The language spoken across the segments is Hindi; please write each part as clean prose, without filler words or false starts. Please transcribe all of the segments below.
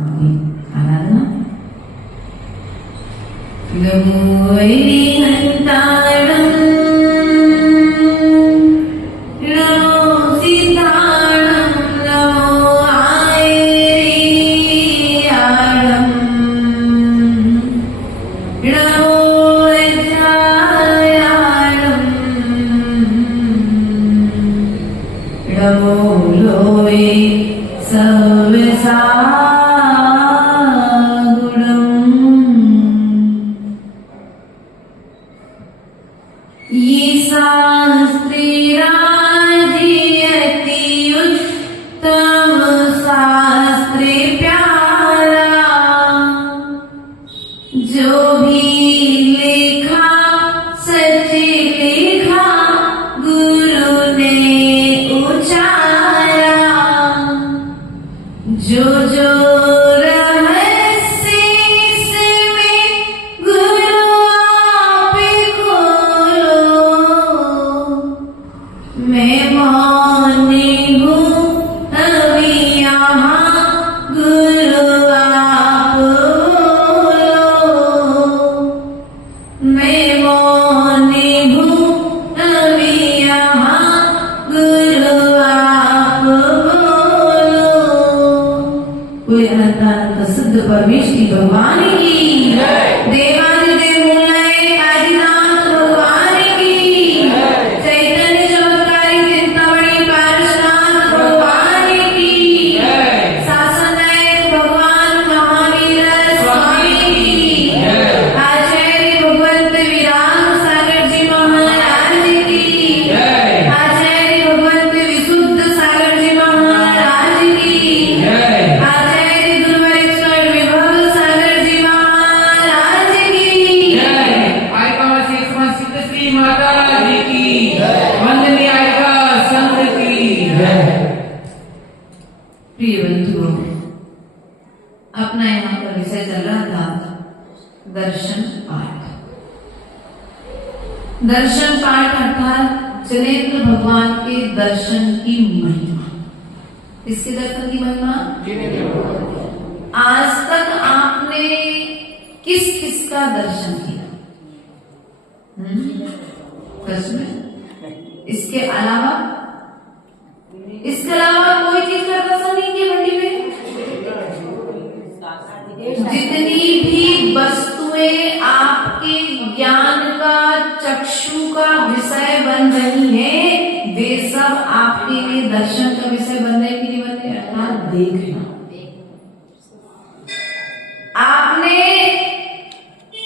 आराधना। नमो वैरिहन्ताणं नमो सिद्धाणं नमो आयर्याणं नमो वज्रायाणं नमो लोये ये शास्त्रे राजयति उत्तम शास्त्रे प्यारा, जो भी लिखा सच लिखा गुरु ने उचारा, जो जो मैं मौनी हूँ अभी यहाँ गुरु आप बोलो, मैं मौनी हूँ अभी यहाँ गुरु आप बोलो। कोई अनंत अनंत सिद्ध परमेश्वरी भगवान की देवादिदेव मूलय आदिनाथ भगवान की चैतन्य प्रिय बंधुओं, अपना यहाँ का विषय चल रहा था दर्शन पाठ। दर्शन पाठ अर्थात जनेन्द्र भगवान के दर्शन की महिमा। किसके दर्शन की महिमा? आज तक आपने किस किस का दर्शन किया? सच में? इसके अलावा कोई चीज का दर्शन नहीं किया मंडी में? जितनी भी वस्तुएं आपके ज्ञान का चक्षु का विषय बन रही हैं, वे सब आपके लिए दर्शन का विषय बन रहे कि नहीं बन रहे? अर्थात देखना। आपने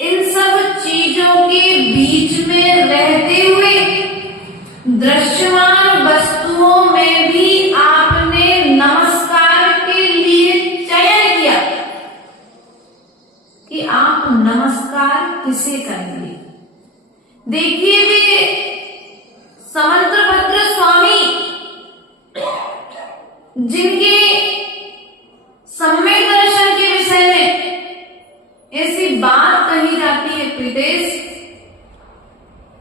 इन सब चीजों के बीच में रहते हुए दृश्यमान वस्तुओं में भी आपने नमस्कार के लिए चयन किया कि आप नमस्कार किसे करेंगे। देखिए, वे समंतभद्र स्वामी जिनके सम्यक दर्शन के विषय में ऐसी बात कही जाती है प्रीतेश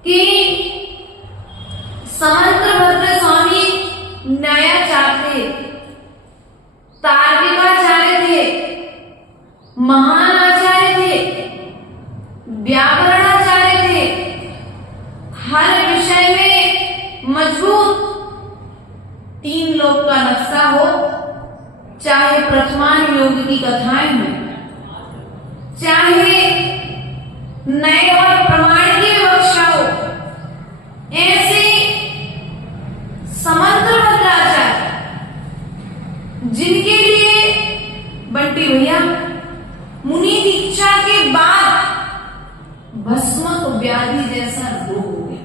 कि समंतभद्र स्वामी न्यायाचार्य थे, तार्किकाचार्य थे, महान आचार्य थे, व्याकरणाचार्य थे। हर विषय में मजबूत 3 लोक का नक्शा हो, चाहे प्रथमान योग की कथाएं हो, चाहे नए और प्रमाण की विवक्षा हो, ऐसे समंतभद्राचार्य जिनके लिए बंटी भैया मुनि दीक्षा के बाद भस्मक व्याधि जैसा रोग हो गया।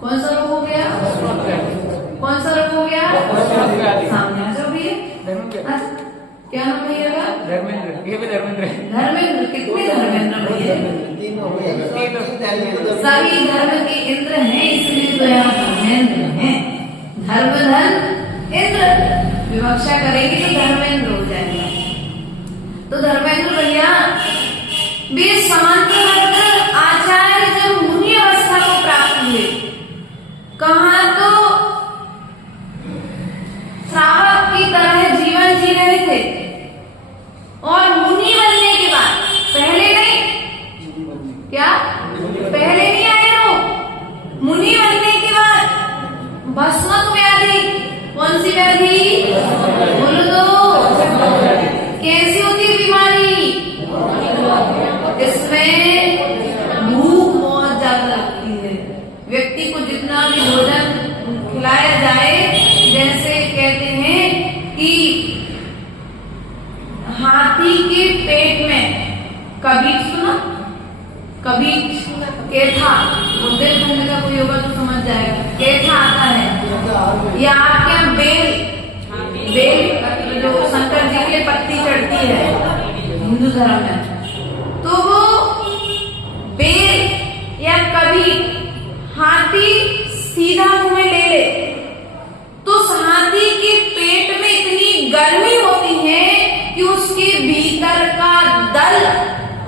कौन सा रोग हो गया? कौन सा रोग हो गया? सामने आ जाओ भैया। क्या नाम भैया का? धर्मेंद्र। धर्मेंद्र। कितने धर्मेंद्र भैया? सभी धर्म के इंद्र हैं, इसलिए तो यहाँ धर्मेंद्र हैं। धर्म धन इंद्र विवक्षा करेगी तो धर्मेंद्र हो जाएगा। तो धर्मेंद्र भैया वे समंतभद्र आचार्य जब मुनि अवस्था को प्राप्त हुए, कहा तो श्रावक की तरह जीवन जी रहे थे सी व्याधि? बोलो तो। कैसी होती है बीमारी? इसमें भूख बहुत ज्यादा लगती है। व्यक्ति को जितना भी भोजन खिलाया जाए, जैसे कहते हैं कि हाथी के पेट में कभी सुना, कभी केथा, बुंदेलखंड का कोई होगा तो समझ जाएगा, केथा आता है। या आपके यहाँ बेल जो शंकर जी के पत्ती चढ़ती है हिंदू धर्म में, तो वो बेल या कभी हाथी सीधा मुंह में ले ले तो उस हाथी के पेट में इतनी गर्मी होती है कि उसके भीतर का दल,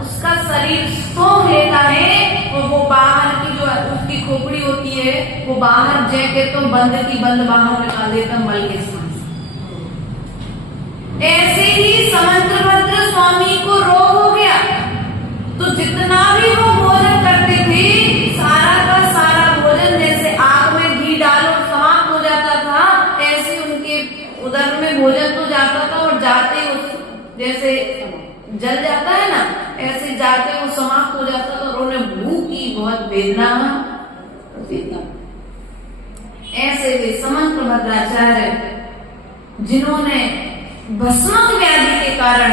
उसका शरीर सोख लेता है और वो बाहर की जो उसकी खोपड़ी होती है वो बाहर जाके तो बंद की बंद बाहर निकाल देता मल के साथ। ऐसे ही समंत्रभद्र स्वामी को रोग हो गया तो जितना भी वो भोजन करते थे, सारा का सारा भोजन जैसे आग में घी डालो समाप्त हो जाता था, ऐसे उनके उदर में भोजन तो जाता था और जाते उस जैसे जल जाता है ना, ऐसे जाते वो समाप्त हो जाता था और उन्हें भूख की बहुत वेदना होती थी। ऐसे वे समंत्रभद्राचार्य जिन्होंने भस्मक व्याधि के कारण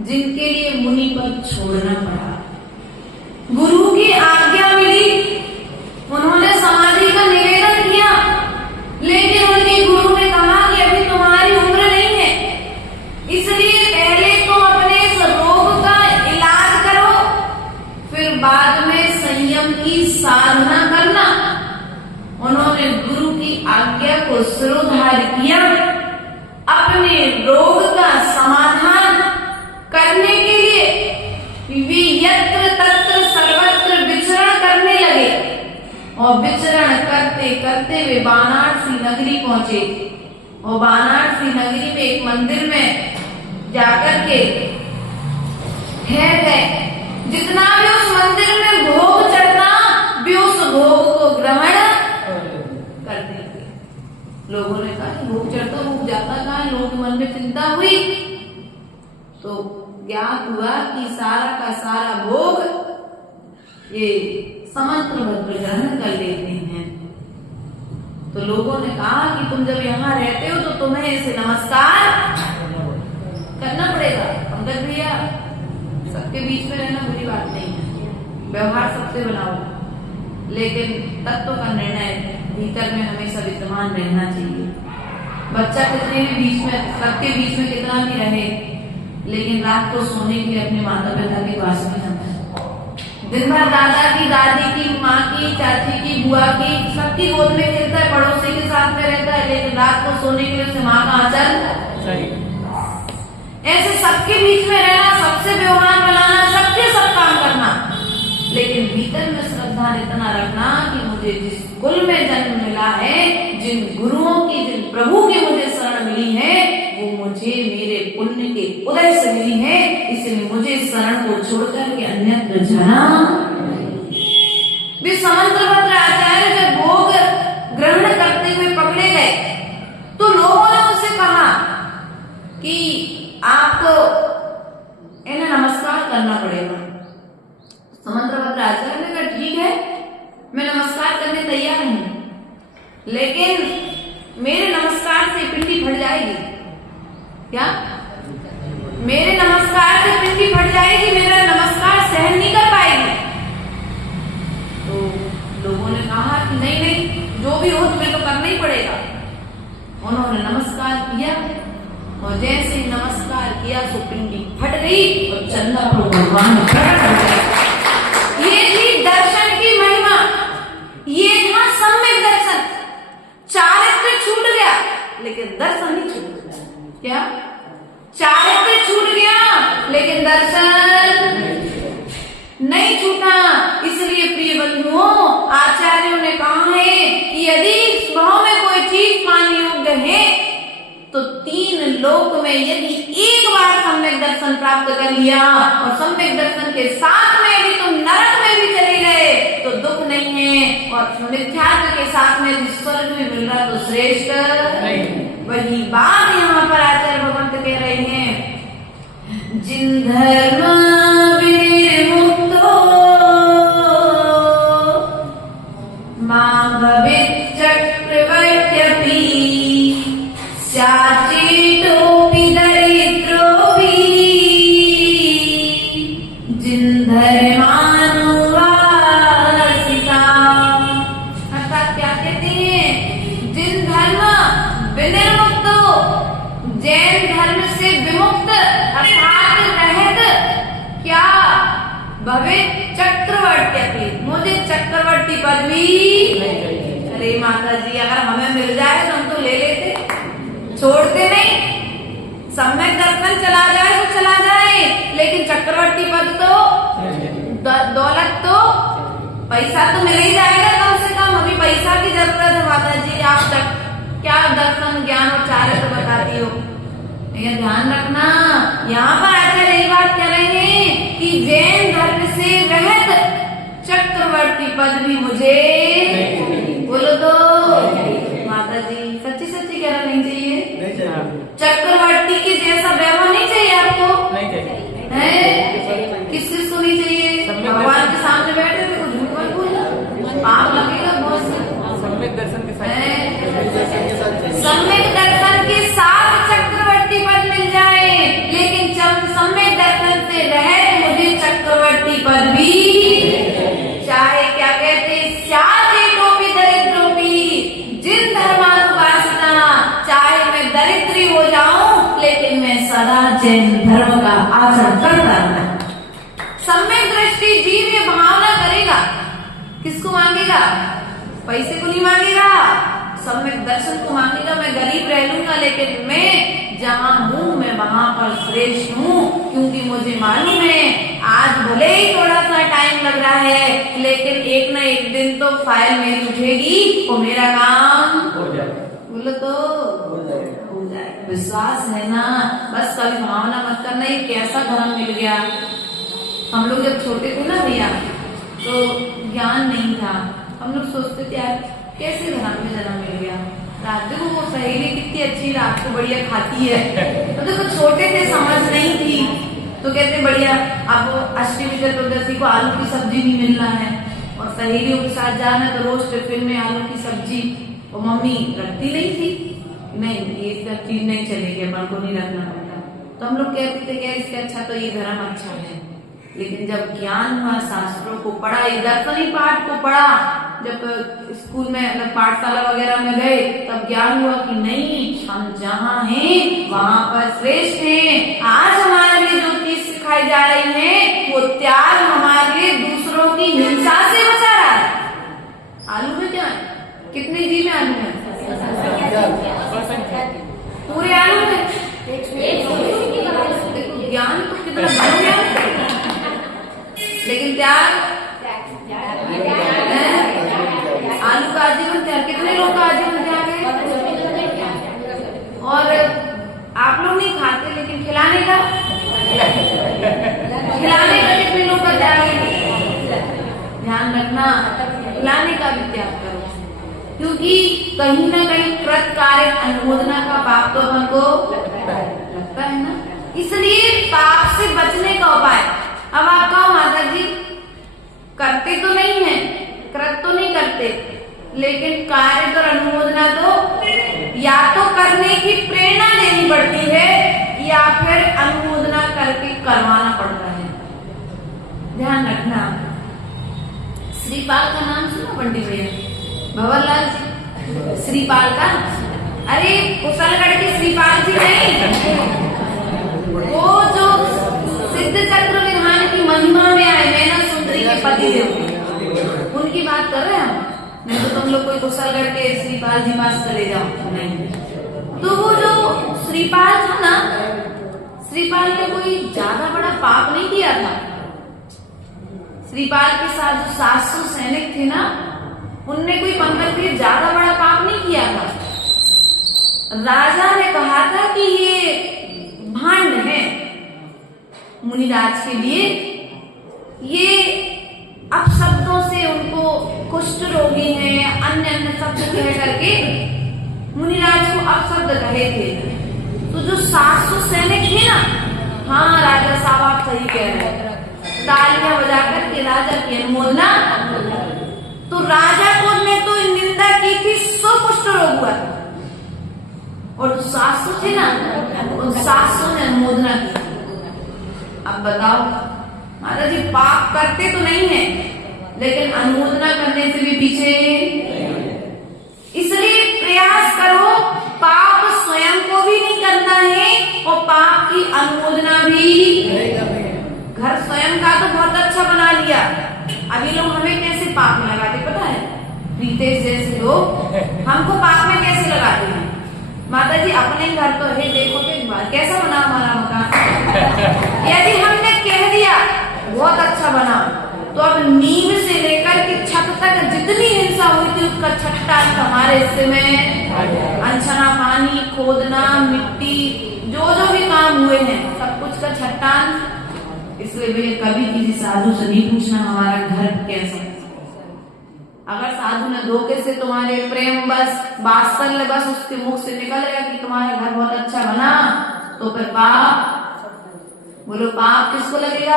जिनके लिए मुनि पद छोड़ना पड़ा, गुरु की आज्ञा मिली, उन्होंने समाधि का निवेदन किया, लेकिन उनके गुरु ने कहा कि अभी तुम्हारी उम्र नहीं है, इसलिए पहले तुम अपने इस रोग का इलाज करो, फिर बाद में संयम की साधना करना। उन्होंने गुरु की आज्ञा को सिरोधार्य किया, अपने रोग का समाधान करने के लिए वे यत्र तत्र सर्वत्र विचरण करने लगे और विचरण करते करते वे वाराणसी नगरी पहुंचे और वाराणसी नगरी में एक मंदिर में जाकर के ठहर गए। जितना भी उस मंदिर में भोग चढ़ता वे उस भोग को ग्रहण करते थे। लोगों ने कहा भोग चढ़ता भोग जाता कहाँ है, लोगों के मन में चिंता हुई तो ज्ञात हुआ कि सारा का सारा भोग ये समंत्रभद्र ग्रहण कर लेते हैं। तो लोगों ने कहा कि तुम जब यहाँ रहते हो तो तुम्हें इसे नमस्कार करना पड़ेगा। पंकज भैया, सबके बीच में रहना बुरी बात नहीं है, व्यवहार सबसे बनाओ, लेकिन तत्व का निर्णय भीतर में हमेशा विद्यमान रहना चाहिए। बच्चा कितने भी बीच में, सबके बीच में कितना भी रहे, लेकिन रात को सोने के लिए अपने माता पिता के पास में जाता है। दिन भर दादा की, दादी की, माँ की, चाची की, बुआ की, सबकी गोद में खेलता है, पड़ोसी के साथ में रहता है, लेकिन रात को सोने के लिए उसे माँ का आंचल। ऐसे सबके बीच में रहना, सबसे व्यवहार बनाना, सबके सब काम करना, लेकिन भीतर में श्रद्धा इतना रखना कि मुझे जिस कुल में जन्म मिला है, जिन गुरुओं की, जिन प्रभु की मुझे शरण मिली है, वो मुझे मेरे पुण्य के उदय से मिली है, इसलिए मुझे शरण को छोड़कर के अन्यत्र जाना। वे समंत्रभद्र आचार्य जब भोग ग्रहण करते हुए पकड़े गए तो लोगों ने उनसे कहा कि आपको इन्हें नमस्कार करना पड़ेगा। समंत्रभद्र आचार्य ने कहा ठीक है, मैं नमस्कार करने तैयार हूं, लेकिन मेरे नमस्कार से पिंडी फट जाएगी। क्या? मेरे नमस्कार से पिंडी फट जाएगी, मेरा नमस्कार सहन नहीं कर पाएगी। तो लोगों ने कहा कि नहीं नहीं, जो भी हो तुम्हें तो करना ही पड़ेगा। उन्होंने नमस्कार किया और जैसे ही नमस्कार किया तो पिंडी फट गई और चंदा पर भगवान प्रकट हो गए। ये थी दर्शन की महिमा, ये था सम्यक दर्शन। चारित्र छूट गया लेकिन दर्शन नहीं छूट गया। क्या? चारित्र छूट गया लेकिन दर्शन नहीं छूटा। इसलिए प्रिय बंधुओं, आचार्यों ने कहा है कि यदि इस भाव में कोई चीज पाने योग्य है तो तीन लोक में यदि एक बार सम्यक दर्शन प्राप्त कर लिया और सम्यक दर्शन के साथ में यदि तुम नरक में भी चले गए तो दुख नहीं है, और मिथ्यात्व के साथ में स्वर्ग में मिल रहा तो श्रेष्ठ नहीं। वही बात यहाँ पर आचार्य भगवंत कह रहे हैं, जिन धर्म विनिर्मुक्तो मां भवेत् चक्रवर्त्यपि स्याचेतोऽपि दरिद्रोऽपि जिन धर्मानुवासिता। अर्थात क्या कहते हैं, जिन धर्म विनिर्मुक्तो, जैन धर्म से विमुक्त अर्थात रहत क्या, भवेत् चक्रवर्ती, मुझे चक्रवर्ती पद भी, अरे माता जी अगर हमें मिल जाए तो हम तो ले लेते, छोड़ते नहीं। सम्यक दर्शन चला जाए तो चला जाए, लेकिन चक्रवर्ती पद तो दौलत तो पैसा तो मिल ही जाएगा कम से कम। अभी पैसा की जरूरत है माता जी, आप तक क्या दर्शन ज्ञान और चार्य तो बताती हो। ये ध्यान रखना, यहाँ पर आचार्य यही बात कह रहे हैं कि जैन धर्म से रहत चक्रवर्ती पद भी मुझे, बोलो तो माता जी, सच्ची सच्ची कहना नहीं चाहिए, चक्रवर्ती के जैसा वैभव नहीं चाहिए आपको, है किससे सुनी चाहिए, भगवान के सामने बैठे थे कुछ झूठ मत बोलना, पाप लगेगा बहुत से। सम्यक दर्शन के साथ चक्रवर्ती पद मिल जाए, लेकिन जब सम्यक दर्शन से रहे मुझे चक्रवर्ती पद भी, चाहे क्या कहते स्याचेतोऽपि दरिद्रोऽपि जिन धर्मानुवासिता, चाहे मैं दरिद्री हो जाऊं लेकिन मैं सदा जैन धर्म का आचरण करता रहूं। सम्यक दृष्टि जीव ये भावना करेगा, किसको मांगेगा, पैसे को नहीं मांगेगा, सम्यक दर्शन को मांगेगा। मैं गरीब रह लूंगा लेकिन मैं जहाँ हूँ मैं वहां पर श्रेष्ठ हूँ, क्योंकि मुझे मालूम है आज भले ही थोड़ा सा टाइम लग रहा है, लेकिन एक न एक दिन तो फाइल मेरी उठेगी और मेरा काम हो जाएगा। बोलो तो हो जाएगा, विश्वास है ना। बस कभी भावना मत करना ये कैसा धर्म मिल गया। हम लोग जब छोटे थे ना भैया तो ज्ञान नहीं था, हम लोग सोचते थे यार कैसे धर्म में जन्म मिल गया। रात को वो सहेली कितनी अच्छी रात को बढ़िया खाती है, तो देखो छोटे थे समझ नहीं थी, तो कहते बढ़िया अब अष्टमी चतुर्दशी को आलू की सब्जी नहीं मिलना है और सहेलियों के साथ जाना तो रोज टिफिन में आलू की सब्जी, और मम्मी रखती नहीं थी, नहीं ये सब चीज नहीं चलेगी, अपन को नहीं रखना पड़ता। तो हम लोग कहते थे कि इससे अच्छा तो ये धर्म अच्छा है। लेकिन जब ज्ञान हुआ, शास्त्रों को पढ़ा, दर्शनी पाठ को पढ़ा, जब स्कूल में पाठशाला वगैरह में गए तब ज्ञान हुआ कि नहीं, हम जहाँ हैं वहाँ पर श्रेष्ठ हैं। आज हमारे लिए जो चीज सिखाई जा रही है वो त्याग हमारे लिए दूसरों की हिंसा से बचा रहा है। आलू में क्या है, कितने जी में आलू है, पूरे आलू में। देखो ज्ञान तो कितना बड़ा ज्ञान, लेकिन त्याग आलू का आजीवन त्याग, कितने लोग का आजीवन त्याग है। और आप लोग नहीं खाते लेकिन खिलाने का कितने लोग का त्याग है। ध्यान रखना, खिलाने का भी त्याग करो, क्योंकि कहीं ना कहीं कृत कार्य अनुमोदना का पाप तो अपन को लगता है ना। इसलिए पाप से बचने का उपाय, अब आप कहो माता जी करते तो नहीं है, कृत तो नहीं करते, लेकिन कार्य तो अनुमोदना तो या तो करने की प्रेरणा देनी पड़ती है या फिर अनुमोदना करके करवाना पड़ता है। ध्यान रखना। श्रीपाल का नाम सुना पंडित भैया, भंवरलाल जी श्रीपाल का, अरे कुशलगढ़ के श्रीपाल जी नहीं, वो जो सिद्ध चक्र विधान की महिमा में आए मैना सुंदरी के पति देव, उनकी बात कर रहे हैं हम। नहीं तो तुम लोग कोई कुशलगढ़ के श्रीपाल जी पास चले जाओ, नहीं। तो वो जो श्रीपाल था ना, श्रीपाल ने कोई ज्यादा बड़ा पाप नहीं किया था। श्रीपाल के साथ जो 700 सैनिक थे ना, उनने कोई पंकज के ज्यादा बड़ा पाप नहीं किया था। राजा ने कहा था कि ये भांड है मुनिराज के लिए, ये अपशब्दों से उनको कुष्ठ रोगी है, अन्य अन्य शब्द कह करके मुनिराज को अपशब्द कहे थे। तो जो 700 सैनिक थे ना, हाँ राजा साहब आप सही कह रहे हैं, तालियां बजाकर के राजा की अनुमोदना। तो राजा को ने तो निंदा की थी, 100 कुष्ठ रोग हुआ था, और 700 थे ना, उन 700 ने अनुमोदना की। अब बताओ माता जी पाप करते तो नहीं है, लेकिन अनुमोदना करने से भी पीछे। इसलिए प्रयास करो, पाप स्वयं को भी नहीं करना है और पाप की अनुमोदना भी। घर स्वयं का तो बहुत अच्छा बना लिया, अब ये लोग हमें कैसे पाप में लगाते पता है? प्रीतेश जैसे लोग हमको पाप में कैसे लगाते हैं? माता जी अपने घर तो है, देखो तो कैसा बना हमारा मकान। यदि हमने कह दिया बहुत अच्छा बना, तो अब नींव से लेकर के छत तक जितनी हिंसा हुई थी उसका छट्टा हमारे हिस्से में। अनछना पानी, खोदना, मिट्टी, जो जो भी काम हुए हैं सब कुछ का छट्टान। इसलिए भैया कभी किसी साधु से नहीं पूछना हमारा घर कैसा। अगर साधु ने धोखे से तुम्हारे प्रेम बस वात्सल्य बस उसके मुख से निकल गया कि तुम्हारा घर बहुत अच्छा बना, तो फिर पाप, बोलो पाप किसको लगेगा?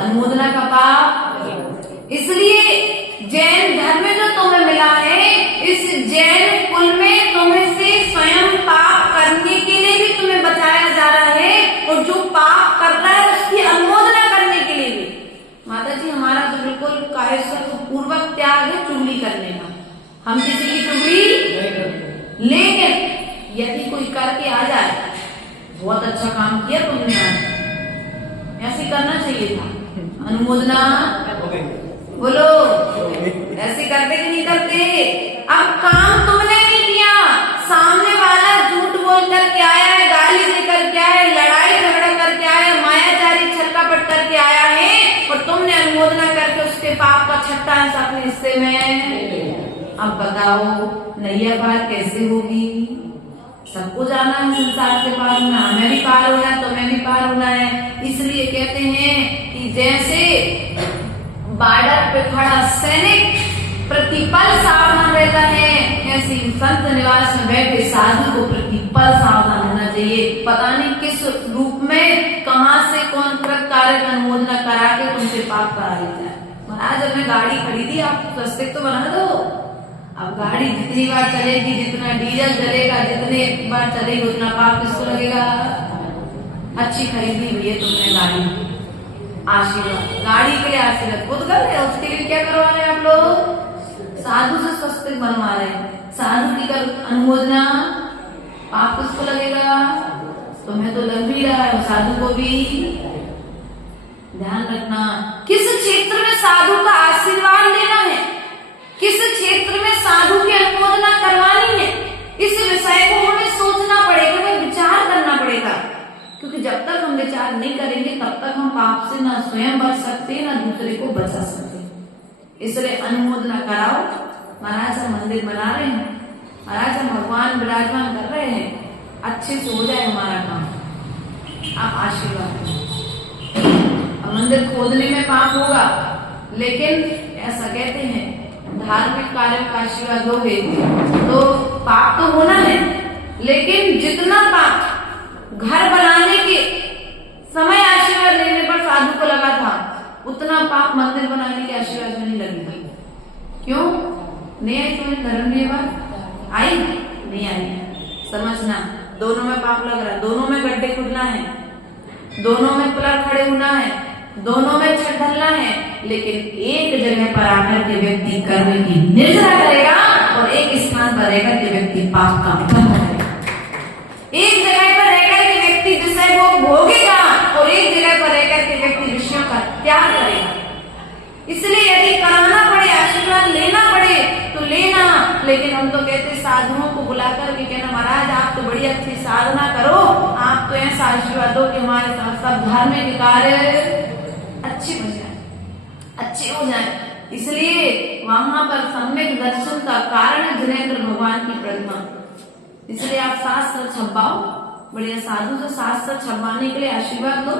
अनुमोदना का पाप। इसलिए जैन धर्म में जो तुम्हें मिला है, इस जैन कुल में तुम्हें से स्वयं पाप करने के लिए भी तुम्हें बचाया जा रहा है, और जो पाप कर रहा है उसकी अनुमोदना करने के लिए भी। माता जी हमारा तो बिल्कुल पूर्वक त्याग है चुगली करने का, हम किसी की चुगली। लेकिन यदि कोई करके आ जाए, बहुत अच्छा काम किया तुमने आज, ऐसे करना चाहिए था, अनुमोदना बोलो, ऐसे करते कि नहीं करते? अब काम तुमने नहीं किया, सामने वाला झूठ बोल करके आया है, गाली दे करके आया है, लड़ाई झगड़ा करके आया है, मायाचारी छक्कापट करके आया है, और तुमने अनुमोदना करके उसके पाप का छट्टा अपने हिस्से में। अब बताओ नैया पार कैसे होगी? सबको जाना है संसार से पार होना, हमें भी पार होना है, तुम्हें भी पार होना है। इसलिए कहते हैं कि जैसे बॉर्डर पे खड़ा सैनिक प्रतिपल सावधान रहता है, ऐसे संत निवास में बैठे साधु को प्रतिपल सावधान होना चाहिए। पता नहीं किस रूप में कहां से कौन कार्य का अनुमोदना करा के तुमसे पाप करा लेता है। महाराज अब मैं गाड़ी खरीदी, आप सस्ते तो बना दो। अब गाड़ी जितनी बार चलेगी, जितना डीजल जलेगा, जितने बार चलेगी, उतना पाप किसको लगेगा? अच्छी खरीदी हुई है तुमने गाड़ी, आशीर्वाद, गाड़ी के लिए आशीर्वाद खुद कर रहे, उसके लिए क्या करवा रहे हैं आप लोग? साधु से स्वस्तिक बनवा रहे हैं, साधु की कर अनुमोदना, पाप किसको लगेगा? तुम्हें तो लग भी रहा है, साधु को भी। ध्यान रखना, किस क्षेत्र में साधु का आशीर्वाद लेना है, किस क्षेत्र में साधु की अनुमोदना करवानी है, इस विषय को हमें सोचना पड़ेगा, हमें विचार करना पड़ेगा। क्योंकि जब तक हम विचार नहीं करेंगे तब तक हम पाप से ना स्वयं बच सकते ना दूसरे को बचा सकते। इसलिए अनुमोदना कराओ। महाराज हम मंदिर बना रहे हैं, महाराज हम भगवान विराजमान कर रहे हैं, अच्छे से हो जाए हमारा काम, आप आशीर्वाद करो। अब मंदिर खोदने में पाप होगा, लेकिन ऐसा कहते हैं धार्मिक कार्यों का आशीर्वाद लोगे तो पाप तो होना है, लेकिन जितना पाप घर बनाने के समय आशीर्वाद लेने पर साधु को लगा था, उतना पाप मंदिर बनाने के आशीर्वाद में नहीं लगेगा। क्यों नहीं आई तुम्हें धर्म में बात आई? नहीं आई। समझना, दोनों में पाप लग रहा है, दोनों में गड्ढे खुदना है, दोनों में पिलर खड़े होना है, दोनों में छत ढलना है, लेकिन एक जगह पर आकर के व्यक्ति कर्म की निर्जरा करेगा और एक स्थान पर रहकर के व्यक्ति पाप का कर्म करेगा। एक जगह पर रहकर के व्यक्ति विषय को भोगेगा और एक जगह पर रहकर के व्यक्ति विषयों का त्याग करेगा। इसलिए यदि कराना पड़े, आशीर्वाद लेना पड़े तो लेना, लेकिन हम तो कहते साधुओं को बुलाकर के कहना महाराज आप तो बड़ी अच्छी साधना करो, आप तो ऐसा आशीर्वाद दो कि हमारे सब धार्मिक कार्य अच्छे बन जाए, अच्छे हो जाए। इसलिए वहां पर सम्यक दर्शन का कारण जिनेन्द्र भगवान की प्रतिमा। इसलिए आप शास्त्र छपाओ, बढ़िया साधु से शास्त्र छपवाने के लिए आशीर्वाद लो,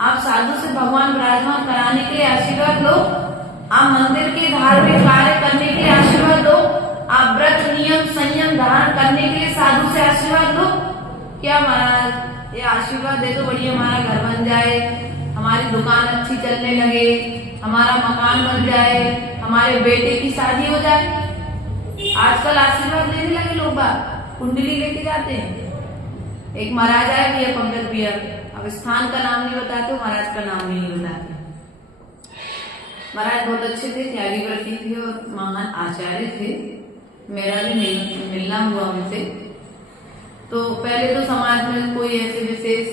आप साधु से भगवान विराजमान कराने के लिए आशीर्वाद लो, आप मंदिर के धार्मिक कार्य करने के लिए आशीर्वाद दो, आप व्रत नियम संयम धारण करने के लिए साधु से आशीर्वाद लो। क्या महाराज ये आशीर्वाद दे दो बढ़िया हमारा घर बन जाए, हमारी दुकान अच्छी चलने लगे, हमारा मकान बन जाए, हमारे बेटे की शादी हो जाए। आजकल आशीर्वाद लेने लगे लोग, बात कुंडली लेके जाते हैं। एक महाराज आए भैया पंकज भैया, अब स्थान का नाम नहीं बताते, महाराज का नाम भी नहीं बताते। महाराज बहुत अच्छे थे, त्यागीव्रती थे और महान आचार्य थे। मेरा भी मिलना हुआ उनसे। तो पहले तो समाज में कोई ऐसे विशेष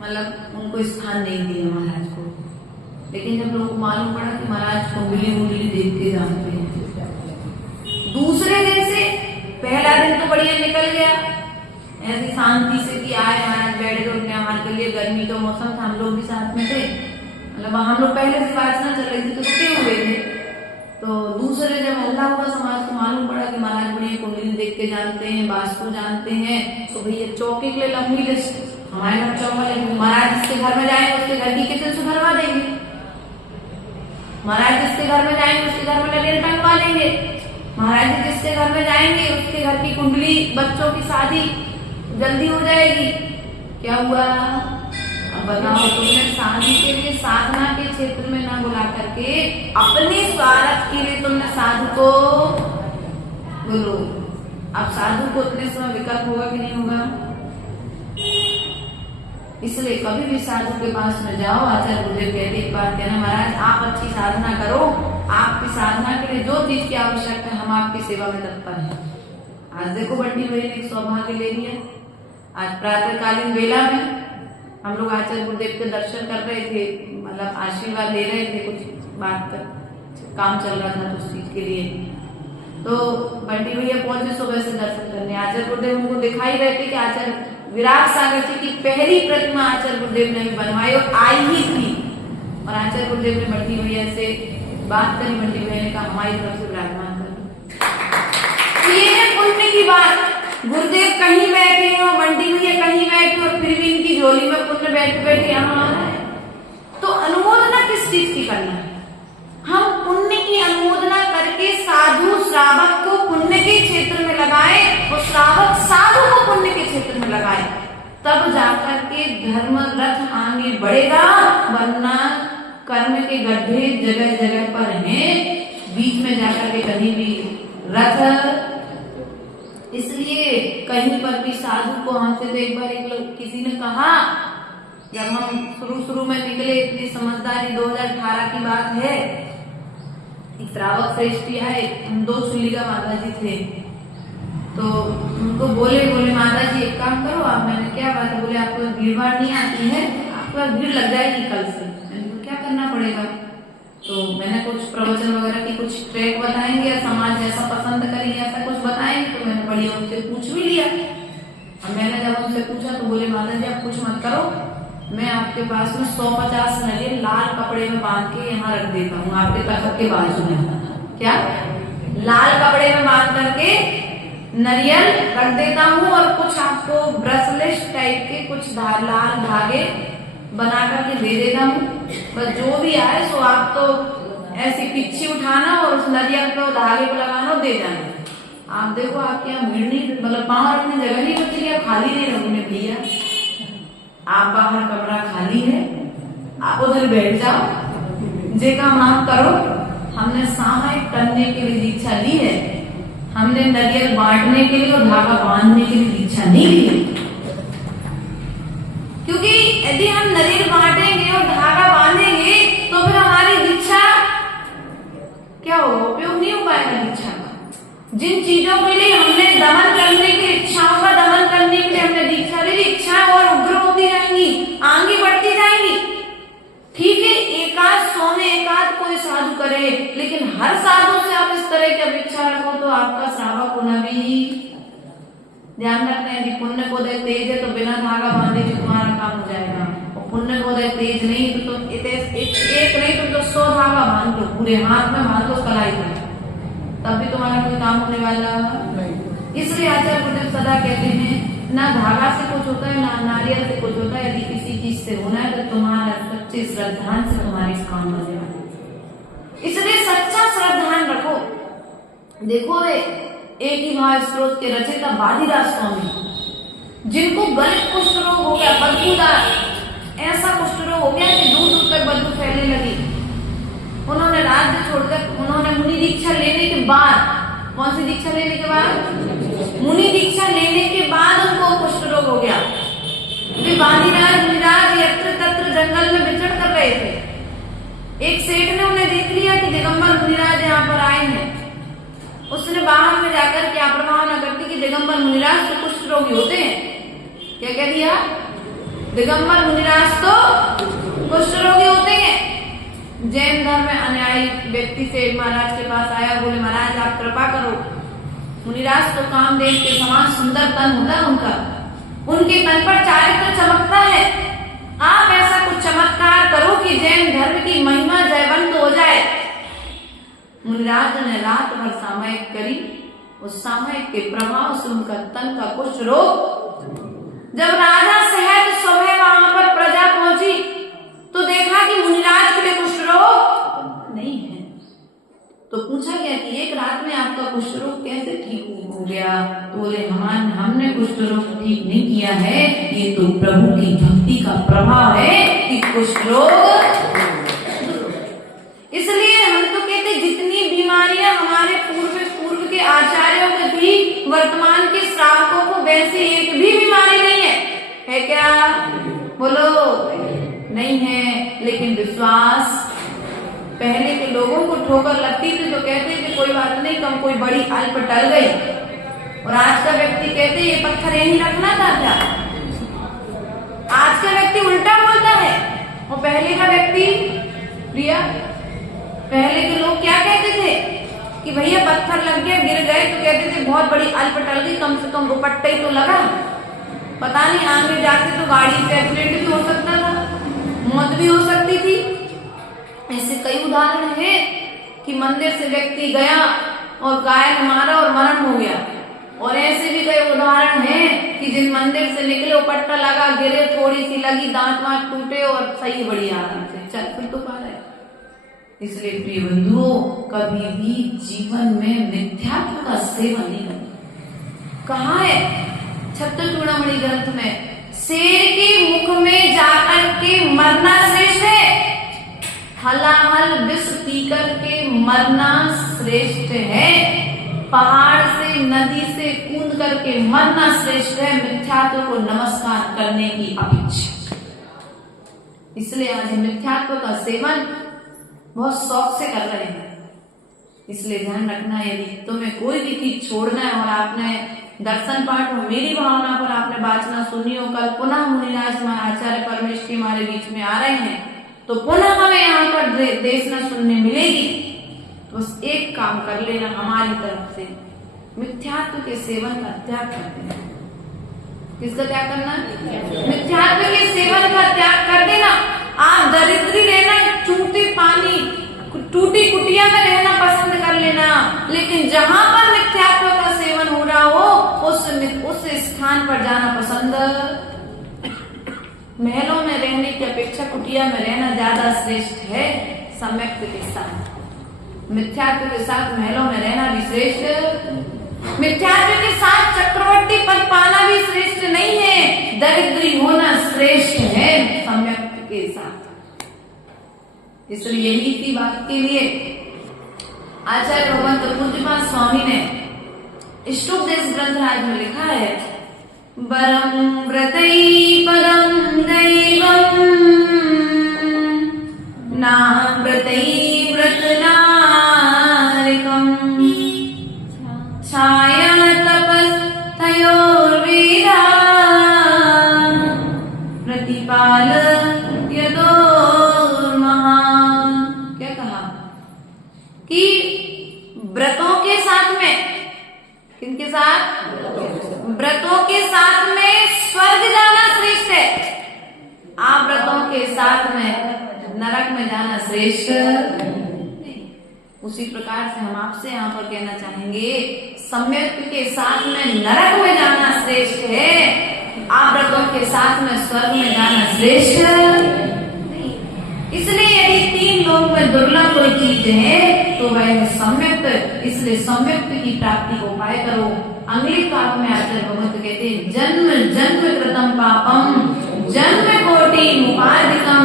मतलब उनको स्थान नहीं दिया महाराज को, लेकिन जब लोगों को मालूम पड़ा कि महाराज कुंडली उंडली देख के जानते हैं, दूसरे दिन से पहला दिन तो बढ़िया निकल गया ऐसी शांति से कि आए महाराज बैठे, तो हमारे के लिए गर्मी का मौसम था, हम लोग भी साथ में थे, मतलब हम लोग पहले से वासना चल रही थी तो रुके हुए थे। तो दूसरे जब हल्ला हुआ समाज को मालूम पड़ा कि महाराज बढ़िया कुंडली देख के जानते हैं, वास्तु जानते हैं, तो भैया चौके के लिए लंबी लिस्ट, हमारे घर चौका लेंगे, महाराज जिसके घर में जाएंगे उसके घर की किचन सुधरवा देंगे, महाराज जिसके घर में जाएंगे उसके घर में लड़ेल टंगवा लेंगे, महाराज जी जिसके घर में जाएंगे उसके घर की कुंडली बच्चों की शादी जल्दी हो जाएगी। क्या हुआ अब बताओ, तुमने शादी के लिए साधना के क्षेत्र में ना बुला करके अपने स्वार्थ के लिए तुमने साधु को बोलो। अब साधु को उतने समय विकल्प होगा कि नहीं होगा? इसलिए कभी भी साधु के पास में जाओ, आचार्य गुरुदेव कहते एक बार कहना, महाराज आप अच्छी साधना करो, आपकी साधना के लिए जो चीज की आवश्यकता है हम आपकी सेवा में तत्पर हैं। आज देखो बंटी भाई ने एक सौभाग्य ले लिया। आज प्रातःकालीन वेला में हम लोग आचार्य गुरुदेव के दर्शन कर रहे थे, मतलब आशीर्वाद ले रहे थे, कुछ बात कर काम चल रहा था उस चीज के लिए। तो बंटी भैया पहुंचे सुबह से दर्शन करने, आचार्य गुरुदेव उनको दिखाई रहे थे कि आचार्य विराट सागर जी की पहली प्रतिमा आचार्य गुरुदेव ने बनवाई और आई ही थी। और आचार्य गुरुदेव ने बंटी भैया से बात करी, बंटी भैया ने कहा हमारी तरफ से विराजमान कर। ये है पुण्य की बात, गुरुदेव कहीं बैठे हो, बंटी भैया कहीं बैठे और फिर भी इनकी झोली में पुण्य बैठे बैठे यहाँ आ रहा है। तो अनुमोदना किस चीज की करना है? हम पुण्य की अनुमोदना करके साधु श्रावक को पुण्य के क्षेत्र में लगाए और श्रावक साधु को पुण्य के क्षेत्र में लगाए, तब जाकर के धर्म रथ आगे बढ़ेगा, वरना कर्म के गड्ढे जगह जगह पर हैं, बीच में जाकर के कहीं भी रथ। इसलिए कहीं पर भी साधु को हमसे तो एक बार किसी ने कहा, जब हम शुरू में निकले, इतनी समझदारी 2018 की बात है, एक श्रावक श्रेष्ठी आए, हम 2 चुल्लिका माता जी थे, तो उनको बोले माता जी एक काम करो आप। मैंने क्या बात है? बोले आपको भीड़ भाड़ नहीं आती है, आपको भीड़ लग जाएगी कल से। मैंने क्या करना पड़ेगा? तो मैंने कुछ प्रवचन वगैरह की कुछ ट्रैक बताएंगे या समाज जैसा पसंद करेंगे ऐसा कुछ बताएंगे। तो मैंने बढ़िया उनसे पूछ भी लिया। अब मैंने जब उनसे पूछा तो बोले माता जी आप कुछ मत करो, मैं आपके पास में 150 नरियल लाल कपड़े में बांध के यहाँ रख देता हूँ आपके तखत के बाजू में। क्या? लाल कपड़े में बांध करके नरियल रख देता हूँ और कुछ आपको ब्रेसलेट टाइप के कुछ लाल धागे बना करके दे देता हूँ, बस जो भी आए सो आप तो ऐसी पिच्छी उठाना और उस नरियल को धागे को लगाना और दे जाना। आप देखो आपके यहाँ भीड़ नहीं, मतलब पाँव रखने जगह नहीं बची है, खाली नहीं रखने भैया, आप बाहर कमरा खाली है, आप उधर बैठ जाओ, जे काम आप करो। हमने सामायिक करने के लिए दीक्षा ली है, हमने नरियल बांटने के लिए और धागा बांधने के लिए दीक्षा नहीं ली। क्योंकि यदि हम नरियल बांटेंगे और धागा बांधेंगे तो फिर हमारी दीक्षा क्या होगा? उपयोग नहीं हो पाएगा दीक्षा का। जिन चीजों के लिए हमने दमन करने के लिए, इच्छाओं का दमन करने के लिए हमने दीक्षा ली, इच्छाएं और उग्र होती जाएंगी, आगे बढ़ती जाएंगी। ठीक है, एकाध 100 में एकाध कोई साधु करे, लेकिन हर साधु से आप इस तरह की अपेक्षा रखो तो आपका श्रावक होना भी ध्यान रखना है। पुण्य को उदय तेज है तो बिना धागा बांधे भी तुम्हारा काम हो जाएगा, और पुण्य को उदय तेज नहीं तो तुम एक नहीं तुम तो 100 धागा बांध लो, पूरे हाथ में बांध लो कलाई में, तब भी तुम्हारा कोई काम होने वाला नहीं। इसलिए आचार्य गुरुदेव सदा कहते हैं ना धागा से कुछ होता है ना नारियल से कुछ होता है, यदि किसी चीज से होना है तो तुम्हारा सच्चे श्रद्धान से तुम्हारे काम होने वाला। इसलिए सच्चा श्रद्धान रखो। देखो वे एक ही महास्त्रोत के रचयिता वादिराज स्वामी, जिनको गलित कुष्ठ रोग हो गया, बदबूदार ऐसा कुष्ठ रोग हो गया कि दूर दूर तक बदबू फैलने लगी। उन्होंने राज्य छोड़कर, उन्होंने मुनि दीक्षा लेने के बाद, कौन सी दीक्षा लेने के बाद? मुनि दीक्षा लेने के बाद उनको कुष्ठ रोग हो गया। वे वादिराज मुनिराज यत्र तत्र जंगल में विचरण कर रहे थे। एक सेठ ने उन्हें देख लिया कि दिगंबर मुनिराज यहाँ पर आए हैं। उसने बाहर में जाकर क्या प्रभावना करती कि दिगंबर मुनिराज तो कुष्ठ रोगी होते हैं। क्या कह दिया? दिगंबर मुनिराज तो कुष्ठ रोगी होते हैं। जैन धर्म में अनुयायी व्यक्ति से महाराज के पास आया, बोले महाराज आप कृपा करो, मुनिराज तो कामदेव के समान सुंदर तन होता है उनका, उनके तन पर चारित्र चमकता है, आप ऐसा कुछ चमत्कार करो कि जैन धर्म की महिमा जयवंत हो जाए। मुनिराज ने रात भर सामयिक करी, उस सामयिक के प्रभाव से उनका तन का कुष्ठ रोग, जब राजा सहज सुबह वहां पर प्रजा पहुंची तो देखा कि मुनिराज के लिए कुष्ठ रोग नहीं है। तो पूछा गया कि एक रात में आपका कुष्ठ रोग कैसे ठीक हो गया? तो बोले हमने कुष्ठ रोग ठीक नहीं किया है, ये तो प्रभु की भक्ति का प्रभाव है कि कुष्ठ रोग। इसलिए हम तो कहते जितनी बीमारियां हमारे पूर्व के आचार्यों के भी वर्तमान के श्रावकों को वैसे एक भी बीमारी नहीं है क्या? बोलो नहीं है। लेकिन विश्वास, पहले के लोगों को ठोकर लगती थी तो कहते थे कोई बात नहीं, कम कोई बड़ी अल्प टल गई, और आज का व्यक्ति कहते ये पत्थर यहीं रखना था क्या? आज का व्यक्ति उल्टा बोलता है। और पहले का व्यक्ति, प्रिया, पहले के लोग क्या कहते थे कि भैया पत्थर लग गया, गिर गए, तो कहते थे बहुत बड़ी अल्प टल गई, कम से कम दुपट्टा ही तो लगा, पता नहीं आगे जाके तो गाड़ी से एक्सीडेंट भी हो सकता था, मौत भी हो सकती थी। ऐसे कई उदाहरण है कि मंदिर से व्यक्ति गया और गाय ने मारा और मरण हो गया। और ऐसे भी कई उदाहरण है कि जिन मंदिर से निकले पट्टा लगा, गिरे, थोड़ी सी लगी, दांत वांत टूटे और सही बड़ी आराम से चल फिर तो पा रहे। इसलिए प्रिय बंधुओं, कभी भी जीवन में मिथ्यात्व का सेवन नहीं करना। कहा है छत्तर चूड़ामणि ग्रंथ में, शेर के मुख में जाकर के मरना श्रेष्ठ है, हलाहल विष पीकर के मरना श्रेष्ठ है, पहाड़ से नदी से कूद करके मरना श्रेष्ठ है मिथ्यात्व को नमस्कार करने की अपेक्षा। इसलिए आज मिथ्यात्व का सेवन बहुत शौक से कर रहे हैं। इसलिए ध्यान रखना, यदि तुम्हें कोई भी चीज छोड़ना है और आपने दर्शन पाठ और मेरी भावना पर आपने वाचना सुनी हो, कल पुनः मुनिराज आचार्य परमेश के हमारे बीच में आ रहे हैं, तो पुनः हमें यहाँ पर देशना सुनने मिलेगी। तो बस एक काम कर लेना हमारी तरफ से, मिथ्यात्व के सेवन का त्याग कर देना। किसका त्याग करना? मिथ्यात्व के सेवन का त्याग कर देना। आप दरिद्री रहना, चूटी पानी टूटी कुटिया में रहना पसंद कर लेना, लेकिन जहां पर मिथ्यात्व का सेवन हो रहा हो उस स्थान पर जाना पसंद। महलों में रहने की अपेक्षा कुटिया में रहना ज्यादा श्रेष्ठ है सम्यक के साथ। मिथ्यात्व के साथ महलों में रहना भी श्रेष्ठ, मिथ्यात्व के साथ चक्रवर्ती पद पाना भी श्रेष्ठ नहीं है, दरिद्री होना श्रेष्ठ है सम्यक के साथ। इसलिए यही इसी बात के लिए आचार्य भगवंत पूज्यपाद स्वामी ने इष्टोपदेश ग्रंथराज में लिखा है, वरम व्रतै परम दैवम नाम व्रतै व्रतनारिकम छाया तपस्तयोर्वेदा प्रतिपाल यदो महान। क्या कहा कि व्रतों के साथ में, किनके साथ? व्रतों के साथ में स्वर्ग जाना श्रेष्ठ है। आप व्रतों के साथ में नरक में जाना श्रेष्ठ नहीं। उसी प्रकार से हम आपसे यहाँ पर कहना चाहेंगे, सम्यक के साथ में नरक में जाना श्रेष्ठ है, आप व्रतों के साथ में स्वर्ग में जाना श्रेष्ठ नहीं। इसलिए यदि तीन लोग में दुर्लभ कोई चीज है तो वह है सम्यक्त। इसलिए सम्यक्त की प्राप्ति को उपाय करो। अंग्लिक काव्य में आचार्य भगवत कहते हैं, जन्म जन्म कृतम पापम जन्म कोटि उपाधिकम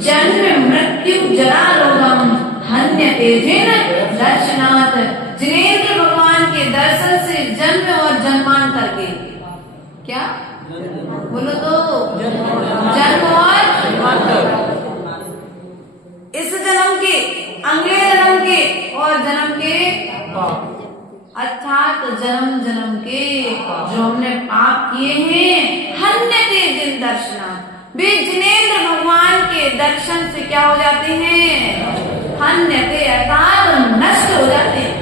जन्म मृत्यु जरा रोगम हन्य तेजेन दर्शनाथ। जिनेंद्र भगवान के दर्शन से जन्म और जन्मांतर के क्या बोलो तो जन्म और इस जन्म के, अगले जन्म के और जन्म के, अर्थात जन्म जन्म के जो हमने पाप किए हैं, हन्य तेजिन दर्शनाथ, वे जिनेंद्र भगवान के दर्शन से क्या हो जाते हैं, हन्य ते अर्थात नष्ट हो जाते हैं।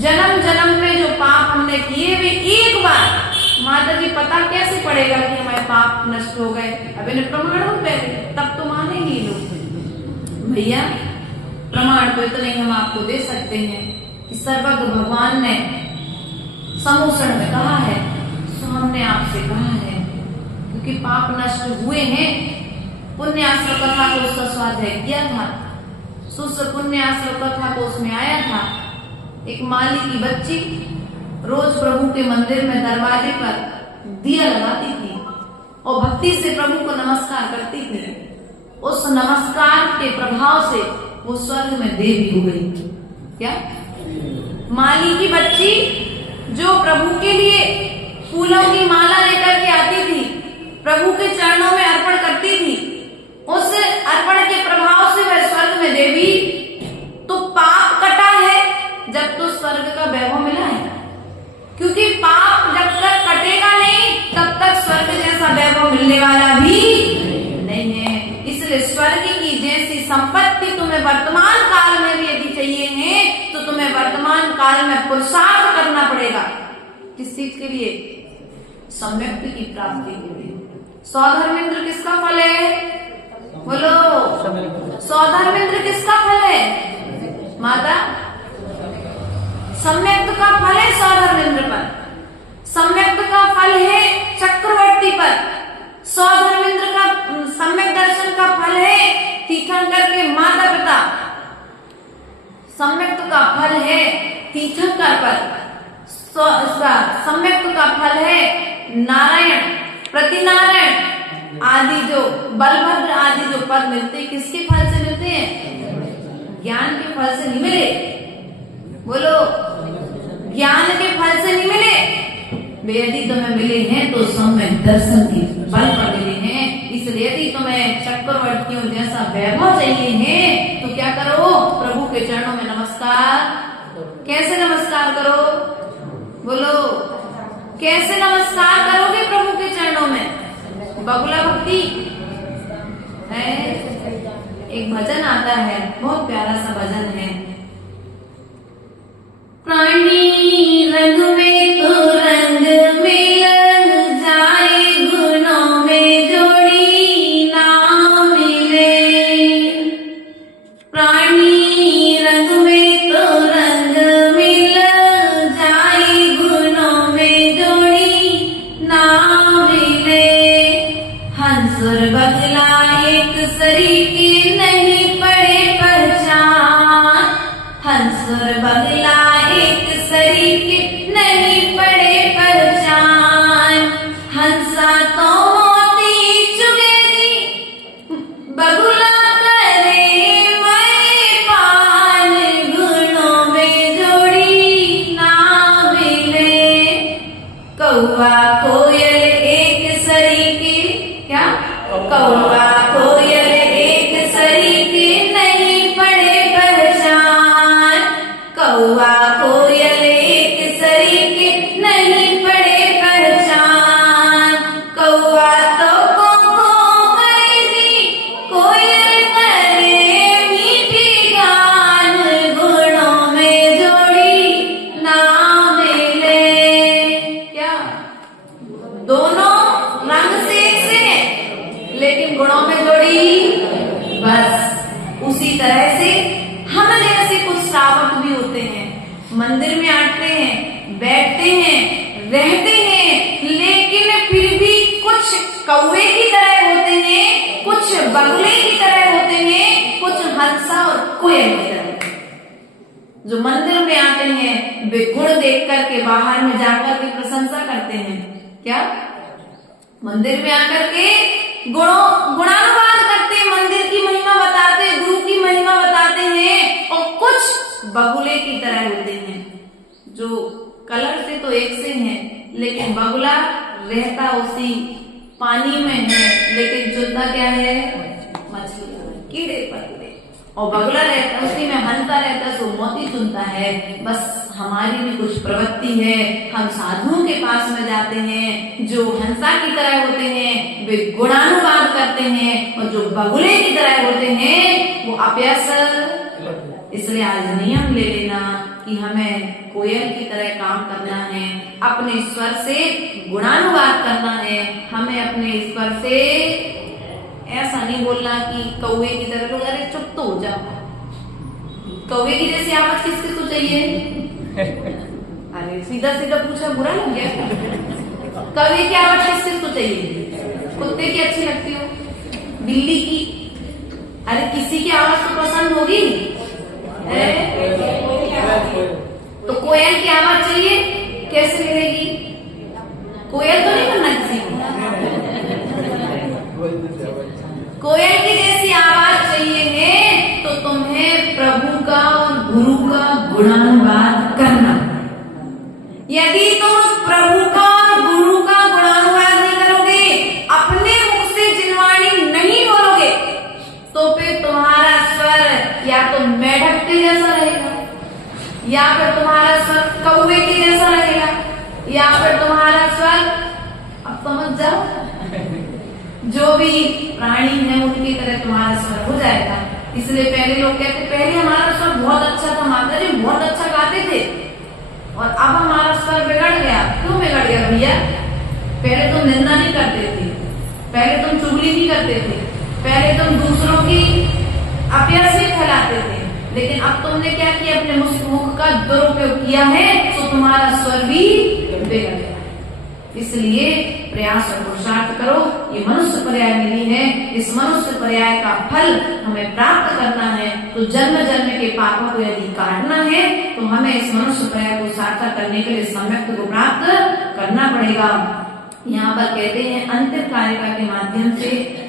जन्म जन्म में जो पाप हमने किए वे एक बार माता जी पता कैसे पड़ेगा कि हमारे पाप नष्ट हो गए? अब इन्हें प्रमाण हो पहले, तब तो मानेंगे लोग। भैया प्रमाण तो इतने हम आपको दे सकते हैं कि सर्वज्ञ भगवान ने समूषण में कहा है, तो हमने आपसे कहा है, क्योंकि पाप नष्ट हुए हैं। पुण्य आश्रम कथा को उसका स्वाध्याय किया था, सुश्र पुण्य आश्रम कथा को उसमें आया था। एक माली की बच्ची रोज प्रभु के मंदिर में दरवाजे पर दिया लगाती थी और भक्ति से प्रभु को नमस्कार करती थी। उस नमस्कार के प्रभाव से वो स्वर्ग में देवी हो गई। क्या माली की बच्ची जो प्रभु के लिए फूलों की माला लेकर के आती थी, प्रभु के चरणों में अर्पण करती थी, उस अर्पण के प्रभाव से वह स्वर्ग में देवी। तो पाप कटा है जब तो स्वर्ग का वैभव मिला है, क्योंकि पाप जब तक कटेगा नहीं तब तक स्वर्ग जैसा वैभव मिलने वाला भी नहीं है। इसलिए स्वर्ग की जैसी संपत्ति तुम्हें वर्तमान काल में भी यदि चाहिए है तो तुम्हें वर्तमान काल में पुरुषार्थ करना पड़ेगा। किस चीज के लिए? सम्यक्त की प्राप्ति के लिए। सौधर्मेंद्र किसका फल है? बोलो, सौधर्मेंद्र किसका फल है? माता सम्यक्त का फल है सौधर्मेंद्र पर, सम्यक्त का फल है चक्रवर्ती पर, सौधर्मेंद्र का सम्यक दर्शन का फल है तीर्थंकर के माता पिता, सम्यक्त का फल है तीर्थंकर पर, सम्यक्त का फल है नारायण, प्रतिनारायण आदि जो बलभद्र आदि जो पद मिलते हैं, किसके फल से मिलते हैं? ज्ञान के फल से नहीं मिले। बोलो, ज्ञान के फल से नहीं मिले। यदि तुम्हें मिले हैं तो सम्यक दर्शन के बल पर मिले हैं। इसलिए यदि तुम्हें चक्रवर्तियों जैसा वैभव चाहिए है तो क्या करो? प्रभु के चरणों में नमस्कार। कैसे नमस्कार करो? बोलो, कैसे नमस्कार करोगे प्रभु के चरणों में? बगुला भक्ति है। एक भजन आता है, बहुत प्यारा सा भजन है। प्राणी रंग में तो रंग मिल जाए, गुणों में जोड़ी ना मिले। प्राणी रंग में तो रंग मिल जाए, गुणों में जोड़ी ना मिले। हंस और बगला एक सरीके नहीं पड़े पहचान, हंस और बगला एक सरीके नहीं पड़े पहचान। हंसा तो मोती चुगेगी, बगुला करे मैं पान, गुणों में जोड़ी ना मिले। कौवा कोयल एक सरीके, क्या? कौवा कोयल एक सरीके नहीं पड़े पहचान, कौवा कोयल एक सरीके नहीं पड़े पहचान। कौवा तो को करेगी, कोयल करे मीठी गान, गुणों में जोड़ी ना मिले। क्या? दोनों रंग से एक से हैं, लेकिन गुणों में जोड़ी बस। उसी तरह से हम जैसे कुछ श्रावक भी होते हैं, मंदिर में आते हैं, बैठते हैं, रहते हैं, लेकिन फिर भी कुछ कौवे की तरह होते हैं, कुछ बगुले की तरह होते हैं, कुछ हंसा और कोयल की तरह। जो मंदिर में आते हैं वे गुण देख करके बाहर में जाकर के प्रशंसा करते हैं। क्या? मंदिर में आकर के गुणानुवाद करते हैं, मंदिर की महिमा बताते, गुरु की महिमा बताते हैं। और कुछ बगुले की तरह होते हैं जो कलर से तो एक से हैं, लेकिन बगुला रहता उसी पानी में है, लेकिन चुनता क्या है? मछली, कीड़े पतले। और बगुला रहता उसी में हंसता रहता, सो मोती चुनता है। बस हमारी भी कुछ प्रवृत्ति है, हम साधुओं के पास में जाते हैं जो हंसा की तरह होते हैं, वे गुणानुवाद करते हैं, और जो बगुले की तरह होते हैं वो अपयस। इसलिए आज नियम ले लेना कि हमें कोयल की तरह काम करना है, अपने स्वर से गुणानुवाद करना है। हमें अपने स्वर से ऐसा नहीं बोलना कि कौवे की तरह लोग, अरे चुप तो हो जाओ। कौवे की जैसी आवाज किस किसको चाहिए? अरे सीधा सीधा पूछा, बुरा लग गया? कौवे की आवाज किस किसको चाहिए? कुत्ते की अच्छी लगती हो, बिल्ली की? अरे किसी की आवाज तो पसंद होगी। तो कोयल की आवाज चाहिए, कैसे मिलेगी? कोयल तो नहीं बनना किसी को। कोयल की जैसी आवाज चाहिए है तो तुम्हें प्रभु का और गुरु का गुणानुवाद करना। यदि तुम प्रभु का और गुरु का गुणानुवाद नहीं करोगे, अपने मुख से जिनवाणी नहीं बोलोगे, तो फिर तुम्हारा स्वर या तो मेढक के जैसा रहेगा, या फिर तुम्हारा स्वर कौवे के जैसा रहेगा, या फिर तुम्हारा स्वर, अब समझ जाओ, जो भी प्राणी है उनकी तरह तुम्हारा स्वर हो जाएगा। इसलिए पहले लोग कहते, पहले हमारा स्वर बहुत अच्छा था, माता जी बहुत अच्छा गाते थे, और अब हमारा स्वर बिगड़ गया। क्यों बिगड़ गया भैया? पहले तुम निंदा नहीं करते थे, पहले तुम चुगली नहीं करते थे, पहले तुम दूसरों की अपयस नहीं फैलाते थे, लेकिन अब तुमने क्या किया? अपने मुख का दुरुपयोग किया है, तो तुम्हारा स्वर भी बिगड़ गया। इसलिए प्रयास और पुरुषार्थ करो। ये मनुष्य पर्याय मिली है, इस मनुष्य पर्याय का फल हमें प्राप्त करना है। तो जन्म जन्म के पापों को यदि काटना है तो हमें इस मनुष्य पर्याय को सार्थक करने के लिए सम्यक को प्राप्त करना पड़ेगा। यहाँ पर कहते हैं अंतिम कारिका के माध्यम से,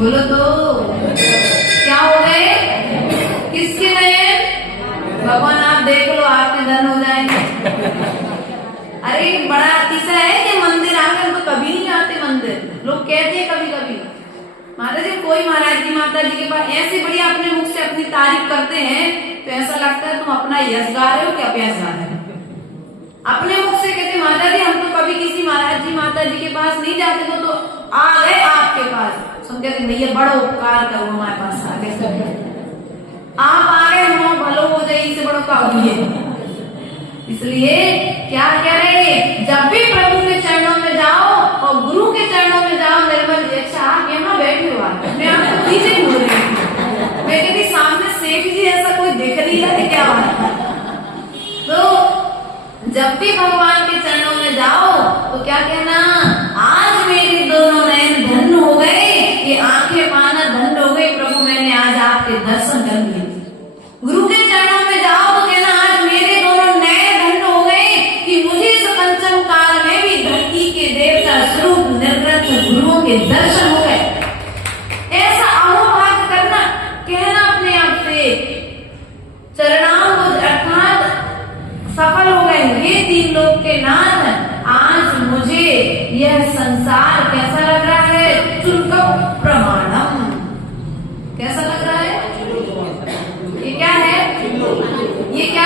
बोलो तो क्या हो गए? किसके नयन? भगवान आप देख लो, आपके धन हो जाएंगे। अरे बड़ा अतिशय है कि मंदिर आकर तो कभी नहीं आते। मंदिर लोग कहते हैं कभी कभी, माता जी कोई महाराज जी माता जी के पास ऐसे बढ़िया अपने मुख से अपनी तारीफ करते हैं तो ऐसा लगता है तुम अपना यश गा रहे हो क्या अभ्यास गा रहे हो। अपने मुख से कहते माता जी हम तो कभी किसी महाराज जी माता जी के पास नहीं जाते थे, तो आ गए आपके पास। सुन कहते भैया बड़ा उपकार करो हमारे पास आगे से, आप आ गए हम भलो हो जाए, इससे बड़ो का हुई। इसलिए क्या कह रहे हैं, जब भी प्रभु के चरणों में जाओ और गुरु के चरणों में जाओ, निर्मल जी अच्छा आप यहाँ बैठे हो, मैं आपको पीछे घूर रही हूँ, मैं कहती सामने सेठ जी ऐसा कोई दिख नहीं रहा है क्या बात। तो जब भी भगवान के चरणों में जाओ तो क्या कहना, आज मेरे दोनों नयन धन्य हो गए, ये आंखें पाना धन्य हो गई, प्रभु मैंने आज आपके दर्शन कर लिए। गुरु के चरणों में जाओ तो कहना आज मेरे दोनों नयन धन्य हो गए कि मुझे इस पंचम काल में भी धरती के देवता स्वरूप निर्गत गुरुओं के दर्शन हो गए। ऐसा अहोभाग्य करना, कहना अपने आप से चरणाम्बुज अर्थात सफल हो गए ये तीन लोक के नाथ। आज मुझे यह संसार कैसा लग रहा है,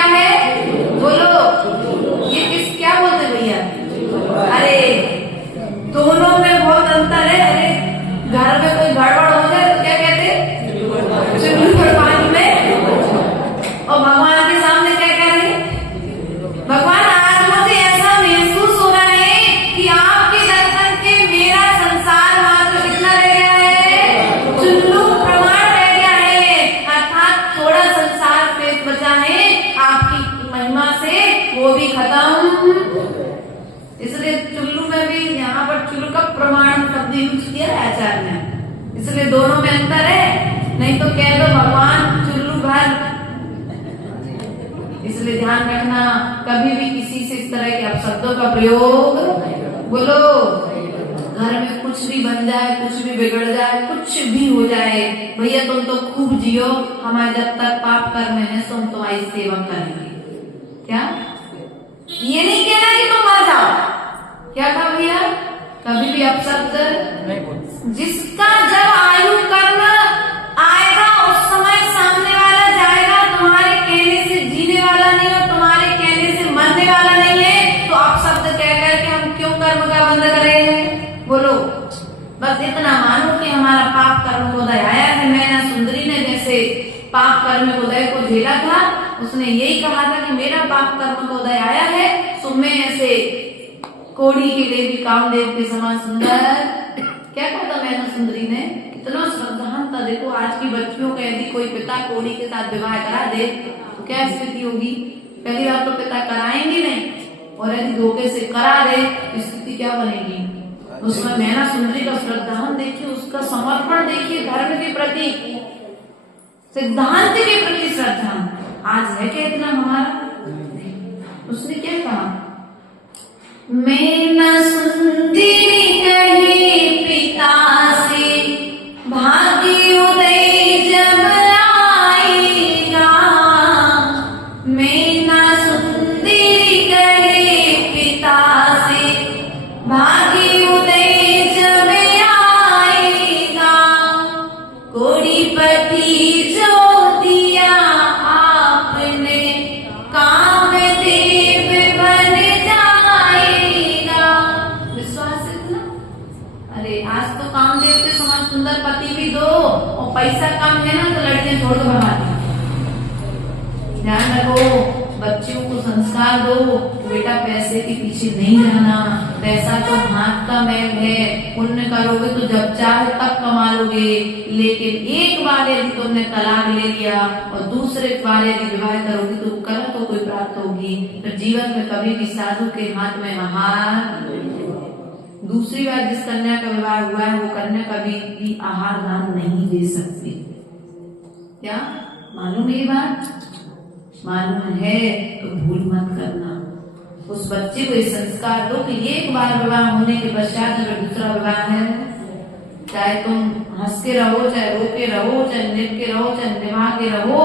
है? बोलो, ये किस क्या बोलते भैया? अरे दोनों में बहुत अंतर है। अरे घर में कोई गड़बड़ हो जाए तो क्या कहते? चुल्लू पर पानी में। और भगवान के सामने क्या कह रहे? भगवान आज मुझे ऐसा महसूस हो रहा है कि आपके दर्शन के मेरा संसार मात्र कितना रह गया है? चुल्लू प्रमाण रह गया है। अर्थात थोड़ा संसार शेष बचा है आपकी महिमा से, वो भी खत्म। इसलिए चुल्लू में भी यहाँ पर चुल्लू का प्रमाण शब्द यूज किया है आचार्य ने, इसलिए दोनों में अंतर है। नहीं तो कह दो भगवान चुल्लू भर। इसलिए ध्यान रखना, कभी भी किसी से इस तरह के अपशब्दों का प्रयोग, बोलो, घर में कुछ भी बन जाए, कुछ भी बिगड़ जाए, कुछ भी हो जाए, भैया तुम तो खूब जियो, हमारे जब तक पाप कर्म है तो हम तुम्हारी सेवा करेंगे। क्या ये नहीं कहना कि तुम मर जाओ। क्या कहा भैया? कभी भी अपशब्द, जिसका जब आयु कर्म आएगा उस समय सामने वाला जाएगा, तुम्हारे कहने से जीने वाला नहीं और तुम्हारे कहने से मरने वाला नहीं है, तो अपशब्द कह करके हम क्यों कर्म का बंध करें? बोलो, बस इतना मानो कि हमारा पाप कर्म को उदय आया है। मैना सुंदरी ने जैसे पाप कर्म को उदय को झेला था, उसने यही कहा था कि मेरा पाप कर्म को उदय आया है, तो मैं ऐसे कोड़ी के लिए भी कामदेव के समान सुंदर। क्या कहा था मैना सुंदरी ने? कितना श्रद्धान था। देखो आज की बच्चियों का यदि कोई पिता कोड़ी के साथ विवाह करा दे तो क्या स्थिति होगी? पहली बार तो पिता कराएंगे नहीं, और यदि धोखे से करा दे स्थिति क्या बनेगी? उसमें मैना सुंदरी का श्रद्धान देखिए, उसका समर्पण देखिए, धर्म के प्रति, सिद्धांत के प्रति श्रद्धा। आज है क्या इतना हमारा? उसने क्या कहा? मैना सुंदरी कहे पिता से, भाग्य उदय जब आएगा। मैना सुंदरी कहे पिता से, भाग्य उदय जब आएगा। कोड़ीपति जो दिया आपने, कामदेव बन जाएगा। विश्वास इतना? अरे आज तो कामदेव के समान सुंदर पति भी दो, और पैसा कम है ना तो लड़कियां छोड़ दो भगा दो। ध्यान रखो, बच्चियों को संस्कार दो, बेटा पैसे के पीछे नहीं रहना। पैसा तो हाथ का मैल है, पुण्य करोगे तो जब चाहे तब कमा लोगे, लेकिन एक बार यदि तुमने तलाक ले लिया और दूसरे बार यदि विवाह करोगी तो कर तो कोई प्राप्त होगी, तो जीवन में कभी भी साधु के हाथ में आहार। दूसरी बार जिस कन्या का विवाह हुआ है वो कन्या कभी भी आहार दान नहीं दे सकती। क्या मालूम ये बात? मालूम है तो भूल मत करना। उस बच्चे को इस संस्कार दो कि एक बार विवाह होने के पश्चात अगर दूसरा विवाह है, चाहे तुम हंस के रहो, चाहे रो के रहो, चाहे निभ के रहो, चाहे निभा के रहो,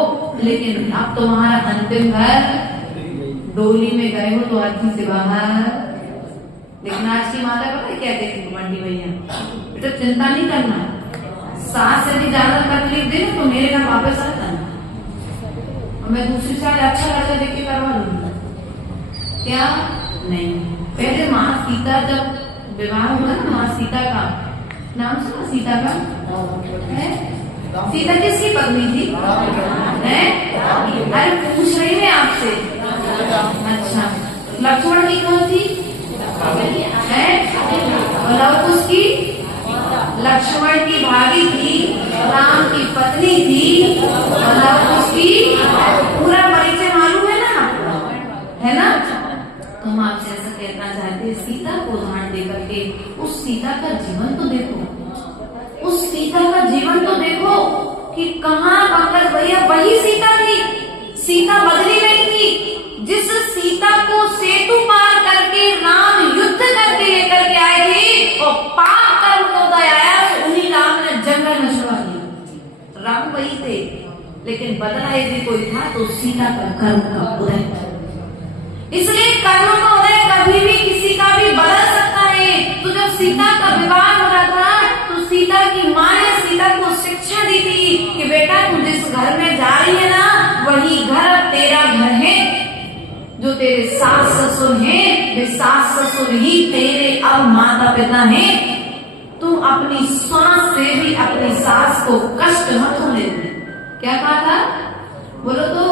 लेकिन अब तुम्हारा अंतिम घर डोली में गए हो तो अर्थी से बाहर। लेकिन आज की माता पता है क्या कहती? मंडी भैया बेटा चिंता नहीं करना, सास यदि ज्यादा तकलीफ दे तो मेरे घर वापस आता है, मैं दूसरी साल अच्छा लड़का देख के करवा दूंगा। क्या नहीं, पहले माँ सीता जब विवाह हुआ ना, माँ सीता का नाम सुना? सीता का है? सीता किसकी पत्नी थी? है? अरे पूछ रही है आपसे। अच्छा, लक्ष्मण की कौन थी? है? और लव उसकी लक्ष्मण की भाभी थी, राम की पत्नी थी, और लव उसकी पूरा परिचय मालूम है ना? है ना? तो हम आपसे ऐसा कहना चाहते हैं, सीता को उदाहरण देकर के उस सीता का जीवन तो देखो, उस सीता का जीवन तो देखो कि कहाँ पंकज भैया वही सीता थी। सीता बदली नहीं थी। जिस सीता को सेतु पार करके राम युद्ध करके लेकर के आए थे और पाप कर्म को उदय आया, उन्हीं राम ने जंगल में छुड़ा दिया। राम वही थे, लेकिन बदला यदि कोई था तो सीता का कर्म का उदय। इसलिए कर्म का उदय कभी भी किसी का भी बदल सकता है। तो जब सीता का विवाह हो रहा था तो सीता की माँ ने सीता को शिक्षा दी थी कि बेटा तू जिस घर में जा रही है ना, वही घर तेरा घर है। तेरे सास ससुर हैं, वे सास ससुर ही तेरे अब माता पिता हैं। तुम अपनी श्वास से भी अपनी सास को कष्ट मत होने देना। क्या कहा था? बोलो तो,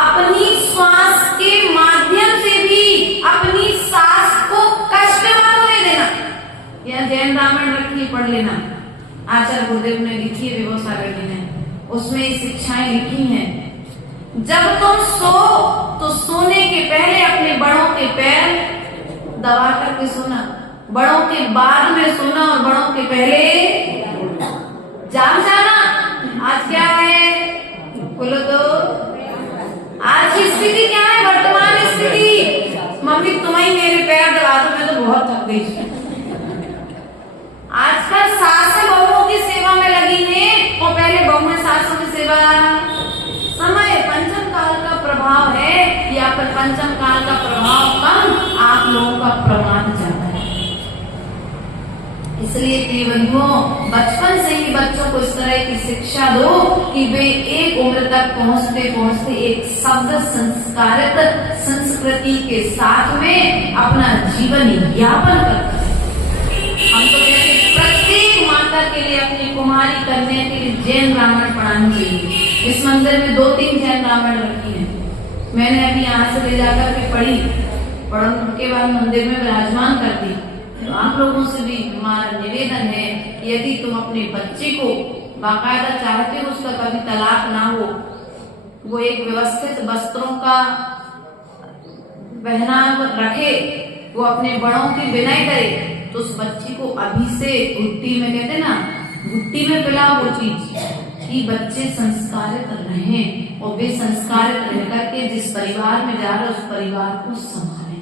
अपनी श्वास के माध्यम से भी अपनी सास को कष्ट मत होने देना। यह जैन रामायण रखी, पढ़ लेना। आचार्य गुरुदेव ने लिखी है, विभव सागर जी ने, उसमें शिक्षाएं लिखी हैं। जब तुम सो तो सोने के पहले अपने बड़ों के पैर दबा करके सोना, बड़ों के बाद में सोना और बड़ों के पहले जाग जाना। आज क्या है? बोलो तो, आज की स्थिति क्या है? वर्तमान स्थिति, मम्मी तुम ही मेरे पैर दबा दो, मैं तो बहुत थक गई। आजकल सासें बहुओं की सेवा में लगी हैं और पहले बहुएं सासों की सेवा। समय पंचम काल का प्रभाव है, या फिर पंचम काल का प्रभाव कम, आप लोगों का प्रमाण ज्यादा है। इसलिए प्रिय बंधुओं, बचपन से ही बच्चों को इस तरह की शिक्षा दो कि वे एक उम्र तक पहुंचते पहुंचते एक शब्द संस्कारित संस्कृति के साथ में अपना जीवन यापन करते। हम तो कहते प्रत्येक माता के लिए, अपनी कुमारी कन्या के लिए जैन रामायण पढ़ानी चाहिए। इस मंदिर में 2-3 जैन रामायण रखी है, मैंने अभी यहाँ से ले जाकर के पढ़ने के बाद मंदिर में विराजमान कर दी। तो आप लोगों से भी हमारा निवेदन है कि यदि तुम अपने बच्चे को बाकायदा चाहते हो उसका कभी तलाक ना हो, वो एक व्यवस्थित वस्त्रों का पहनाव रखे, वो अपने बड़ों की विनय करे, तो उस बच्ची को अभी से घुट्टी में, कहते ना, घुट्टी में पिलाओ वो चीज कि बच्चे संस्कारित रहें और वे संस्कारित रह करके जिस परिवार में जा रहे उस परिवार को संभालें।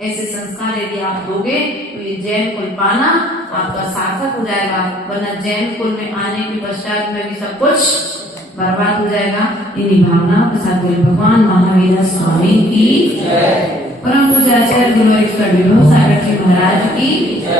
ऐसे संस्कार यदि आप दोगे तो ये जैन कुल पाना आपका सार्थक हो जाएगा, वरना जैन कुल में आने के पश्चात में भी सब कुछ बर्बाद हो जाएगा। इन्हीं भावनाओं के साथ भगवान महावीर स्वामी की, परम पूज्य आचार्य गुरु विभव सागर जी महाराज की।